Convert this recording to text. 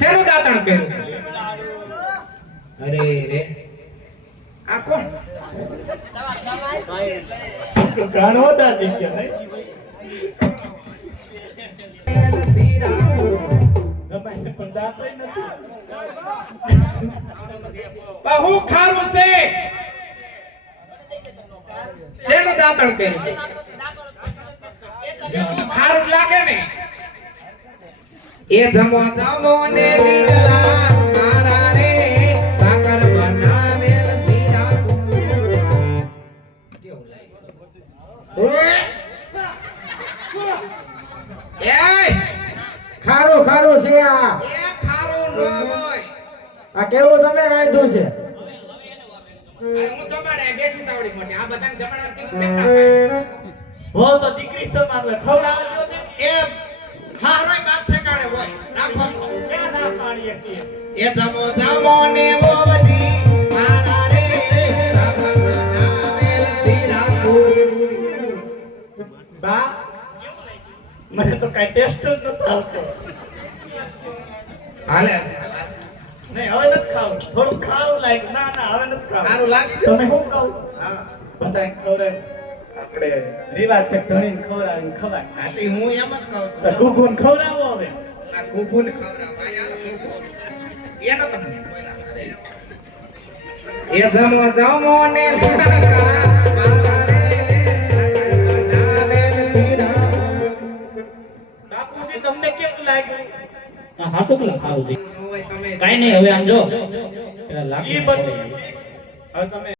તેનું દાંતણ કર્યું. અરે રે આ કોણ? તો ગાણો દાદી કે નહીં જમાઈને પણ દાંતય નથી. બહુ ખારું છે. તેનું દાંતણ કર્યું. ખારું લાગે ને એ જમો જમો ને લીલા મારા રે સાકર બનાવેલ શીરા કેવું લાગે? એય ખારું ખારું છે આ. એ ખારું ન હોય. આ કેવું તમે રાખ્યું છે? હું જમાડે બેઠી તાવડી મોટી આ બધાને જમાડવા કીધું મેં ના પાડી. હો તો દીકરી સમાન ખવડાવવા દો ને. એમ હારોય બાપ ઠેકાણે હોય રાખો તો. ક્યાં ના પાડીએ છીએ? એ જમો જમો ને વોવજી મારા રે સાકર બનાવેલ શીરા બા મને તો કઈ ટેસ્ટ જ નતો આવતો. હાલે નહીં હવે નથી ખાવું. થોડું ખાવું લાગ્યું. ના ના હવે નથી ખાવું. સારું લાગી તમે શું કહું? હા બધાને ખવડાવે. આપણે રિવાજ છે ધણીને ખવડાવીને ખવાય. આથી હું એમ જ કહું તો છું ઘૂઘૂને ખવડાવો હવે. આ ઘૂઘૂને ખવડાવ આયા ઘૂઘૂ એનો તો મને બોલા કરે. એ જમો જમો ને મારા રે સાકર બનાવેલ શીરા. બાપુજી તમને કેવું લાગ્યું? હા તો પેલા ખાવું છે હોય તમે કાઈ નહીં હવે આમ જો પેલા લાખ ઈ બધું હવે તમે